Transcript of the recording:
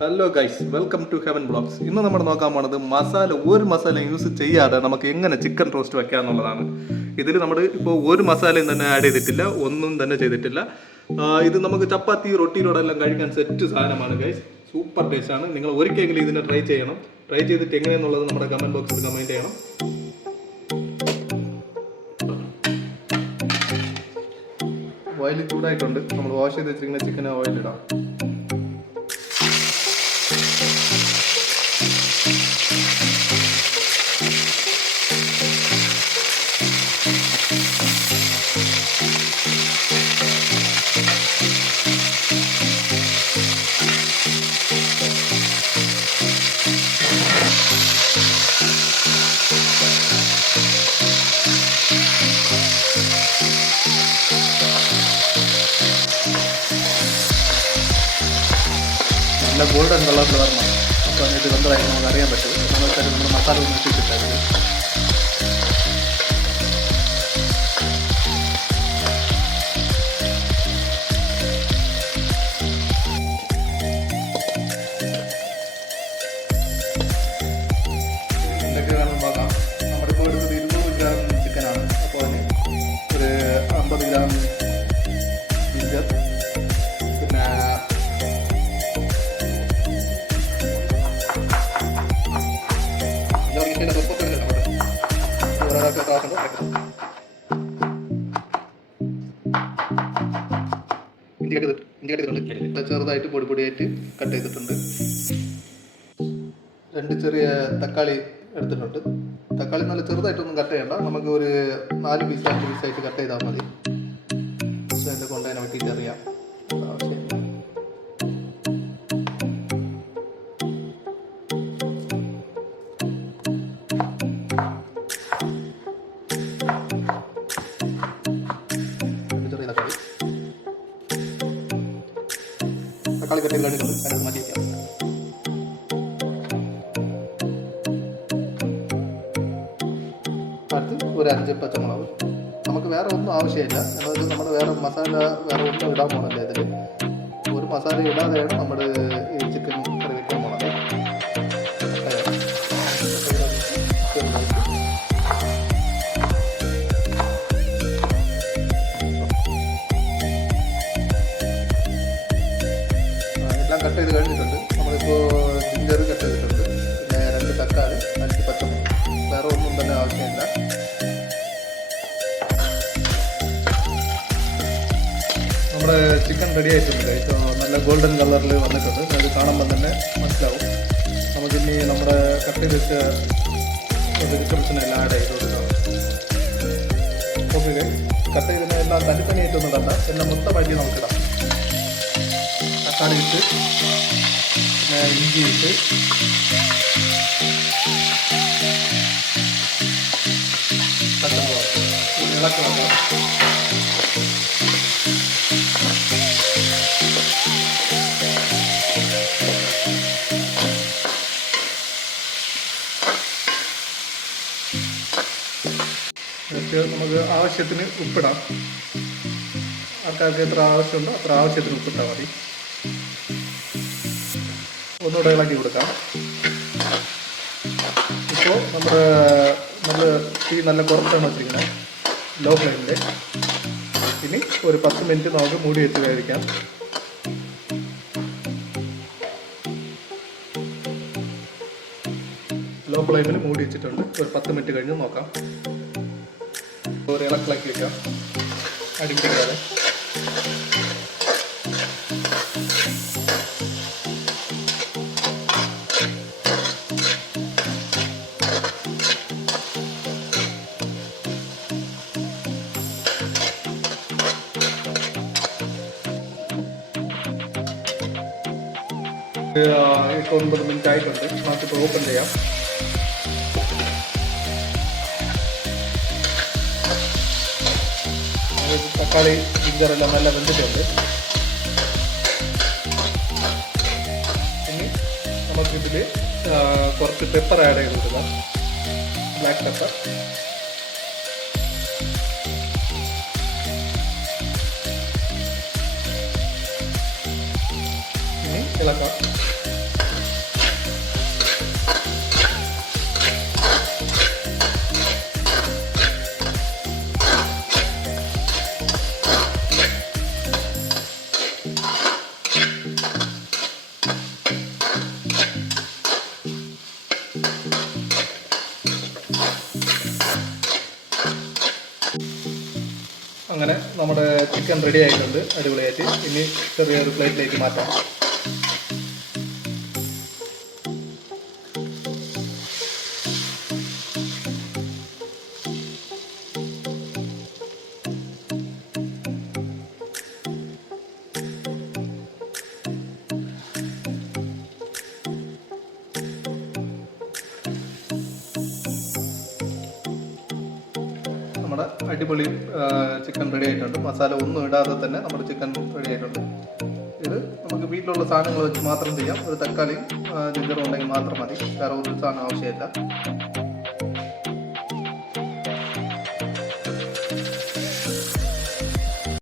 Hello guys, welcome to heaven blogs. ഇന്ന് നമ്മൾ നോക്കാൻ പോണത് ഒരു മസാല യൂസ് ചെയ്യാതെ നമുക്ക് എങ്ങനെ ചിക്കൻ റോസ്റ്റ് വെക്കുക എന്നുള്ളതാണ്. ഇതിൽ നമ്മൾ ഇപ്പോൾ ഒരു മസാലയും തന്നെ ആഡ് ചെയ്തിട്ടില്ല, ഒന്നും തന്നെ ചെയ്തിട്ടില്ല. ഇത് നമുക്ക് ചപ്പാത്തി റൊട്ടിയിലോടെല്ലാം കഴിക്കാൻ സെറ്റ് സാധനമാണ് ഗൈസ്. സൂപ്പർ ടേസ്റ്റ് ആണ്. നിങ്ങൾ ഒരിക്കലെങ്കിലും ഇതിനെ ട്രൈ ചെയ്യണം. ട്രൈ ചെയ്തിട്ട് എങ്ങനെയെന്നുള്ളത് നമ്മുടെ കമൻറ്റ് ബോക്സിൽ കമൻറ്റ് ചെയ്യണം. ഓയിൽ ചൂടായിട്ടുണ്ട്. നമ്മൾ വാഷ് ചെയ്ത് വെച്ചിരിക്കുന്ന ചിക്കന് ഓയിലിടാം. നല്ല ഗോൾഡൻ കളറിൽ വരണം. അപ്പോൾ ഇത് വെന്തതായി നമുക്ക് അറിയാൻ പറ്റും. നമ്മൾ മസാല ഒന്ന് ഇട്ടിട്ടാണ്. എന്തൊക്കെ വേണം നോക്കാം. നമ്മളിപ്പോൾ എടുത്തത് 200 ഗ്രാം ചിക്കനാണ്. അപ്പോൾ അതിന് ഒരു 50 ഗ്രാം ജിഞ്ചർ, പിന്നെ ഇഞ്ചി ചെറുതായിട്ട് പൊടിയായിട്ട് കട്ട് ചെയ്തിട്ടുണ്ട്. 2 ചെറിയ തക്കാളി എടുത്തിട്ടുണ്ട്. തക്കാളി നല്ല ചെറുതായിട്ടൊന്നും കട്ട് ചെയ്യണ്ട. നമുക്ക് ഒരു 4 പീസായിട്ട് കട്ട് ചെയ്താൽ മതി. പക്ഷേ അതിൻ്റെ കൊണ്ടതിനെ വെട്ടിയിട്ട് അറിയാം. ആവശ്യമില്ല. തക്കാളി കട്ടി കഴിഞ്ഞിട്ടുണ്ട്. അതിനകത്ത് മാറ്റി വയ്ക്കാം. അടുത്ത് ഒരു 5 പച്ചമുളക്. നമുക്ക് വേറെ ഒന്നും ആവശ്യമില്ല. അതായത് നമ്മൾ വേറെ മസാല വേറെ ഒന്നും ഇടാൻ പോകണല്ലേ. ഇതിൽ ഒരു മസാല ഇടാതെയാണ് നമ്മൾ ഈ ചിക്കൻ കറി വെക്കാൻ പോണത്. എല്ലാം കട്ട് ചെയ്ത് കഴിഞ്ഞിട്ടുണ്ട്. നമ്മളിപ്പോൾ ജിഞ്ചർ കട്ട് ചെയ്തിട്ടുണ്ട്. പിന്നെ 2 തക്കാളി, 5 പച്ചമുളക്. വേറെ ഒന്നും തന്നെ ആവശ്യമില്ല. നമ്മുടെ ചിക്കൻ റെഡി ആയിട്ടുണ്ട്. ഇപ്പോൾ നല്ല ഗോൾഡൻ കളറിൽ വന്നിട്ടുണ്ട്. അത് കാണുമ്പോൾ തന്നെ മനസ്സിലാവും. നമുക്കിനി നമ്മുടെ കട്ട് ചെയ്ത് വെച്ച വെജിറ്റബിൾസിനെല്ലാം ആഡ് ചെയ്ത് കൊടുക്കാം. ഓക്കെ, കട്ട് ചെയ്തതിനെ എല്ലാം തനിത്തനിയായിട്ടൊന്നും കണ്ട എല്ലാം മൊത്തമായിട്ട് നമുക്കിടാം. തക്കാളി ഇട്ട്, പിന്നെ ഇഞ്ചി ഇട്ട്, പച്ചമുളക് ഇളക്കി വെക്കാം. നമുക്ക് ആവശ്യത്തിന് ഉപ്പിടാം. ആൾക്കാർക്ക് എത്ര ആവശ്യമുണ്ടോ അത്ര ആവശ്യത്തിന് ഉപ്പിട്ടാൽ മതി. ഒന്നുകൂടെ ഇളക്കി കൊടുക്കാം. ഇപ്പോൾ നമ്മുടെ തീ നല്ല കുറച്ചാണ് വെച്ചിരിക്കുന്നത്, ലോ ഫ്ലെയിമിൽ. ഇനി ഒരു 10 മിനിറ്റ് നമുക്ക് മൂടി വെച്ച് കഴിക്കാം. ലോ ഫ്ലെയിമിൽ മൂടി വെച്ചിട്ടുണ്ട്. ഒരു 10 മിനിറ്റ് കഴിഞ്ഞ് നോക്കാം. ഒരു ഇളക്കിളക്കി വയ്ക്കാം, അടിപ്പിക്കാതെ. ഇപ്പോൾ 9 മിനിറ്റ് ആയിട്ടുണ്ട്. നമുക്കിപ്പോൾ ഓപ്പൺ ചെയ്യാം. തക്കാളി ജിഞ്ചറെല്ലാം നല്ല വെന്തിട്ടുണ്ട്. ഇനി നമുക്കിതിൽ കുറച്ച് പെപ്പർ ആഡ് ചെയ്ത് കൊടുക്കാം. Black pepper. ഇനി ഇളക്കാം. അങ്ങനെ നമ്മുടെ ചിക്കൻ റെഡി ആയിട്ടുണ്ട് അടിപൊളിയായിട്ട്. ഇനി ചെറിയൊരു പ്ലേറ്റിലേക്ക് മാറ്റാം. നമ്മുടെ അടിപൊളി ചിക്കൻ റെഡി ആയിട്ടുണ്ട്. മസാല ഒന്നും ഇടാതെ തന്നെ നമ്മുടെ ചിക്കൻ റെഡി ആയിട്ടുണ്ട്. ഇത് നമുക്ക് വീട്ടിലുള്ള സാധനങ്ങൾ വെച്ച് മാത്രം ചെയ്യാം. ഒരു തക്കാളിയും ജിഞ്ചറും ഉണ്ടെങ്കിൽ മാത്രം മതി, വേറെ ഒരു സാധനം ആവശ്യമില്ല.